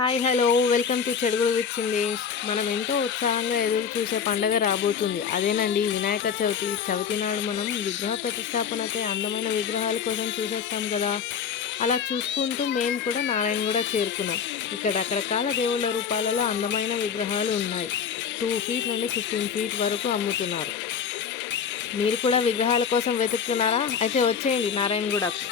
Hi hello welcome to Chedugudu with Chindesh. మనం ఎంతో ఉత్సాహంగా ఎదురు చూసే పండగ రాబోతుంది. అదేనండి వినాయక చవితి. చవితి నాడు మనం విగ్రహ ప్రతిష్టాపనకై అందమైన విగ్రహాల కోసం చూసేస్తాం కదా. అలా చూసుకుంటూ మేము కూడా నారాయణగూడ చేరుకున్నాం. ఇక్కడ రకరకాల దేవుళ్ళ రూపాలలో అందమైన విగ్రహాలు ఉన్నాయి. 2 ఫీట్ నుండి 15 ఫీట్ వరకు అమ్ముతున్నారు. మీరు కూడా విగ్రహాల కోసం వెతుకుతున్నారా? అయితే వచ్చేయండి నారాయణగూడకు.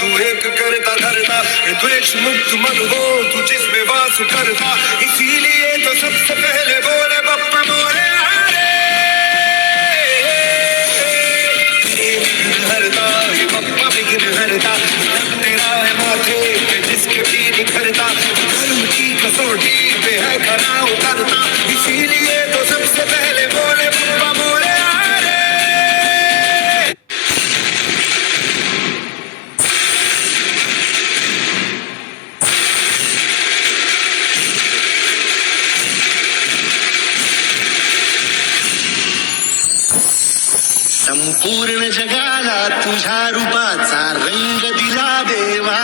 तू एक करता धरता द्वेष मुक्त मन हो तू जिसमें वास करता इसीलिए तो सबसे पहले बोले बप्पा मोरे हरता ये बप्पा विघ्न हरता तेरा है माथे पे जिसके भी निखरता धर्म की कसौटी पे है खरा उतरता इसीलिए तो सबसे पहले बोले बप्पा मोरे संपूर्ण जगाला तुझ्या रूपाचा रंग दिला देवा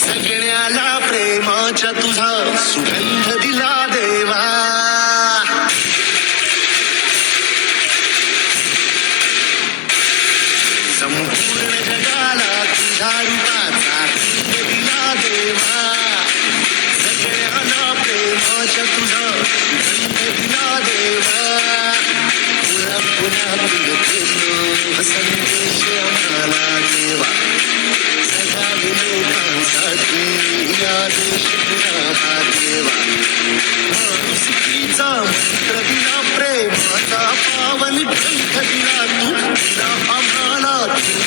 सगळ्याला प्रेमाच्या तुझा सुगंध दिला देवा संपूर्ण जगाला तुझ्या रूपाचा रंग दिला देवा सगळ्यांना प्रेमाच्या तुझा सुगंध दिला देवा पुन्हा पुन्हा प्रिय संदेश आम्हाला देवा सगळ्या लोकांसाठी या देश पुन्हा देवा माणुसकीचा मंत्र दिला प्रेमाचा पावन ग्रंथ दिला तू दिला आम्हाला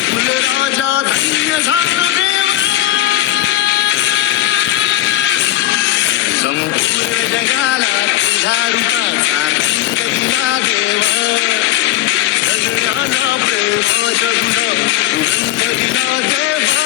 तुल राजा धन्य झाला देवा संपूर्ण जगाला तुझ्या रूपाचा रंग दिला देवा सगळ्यांना प्रेमाच्या तुझा सुगंध दिला देवा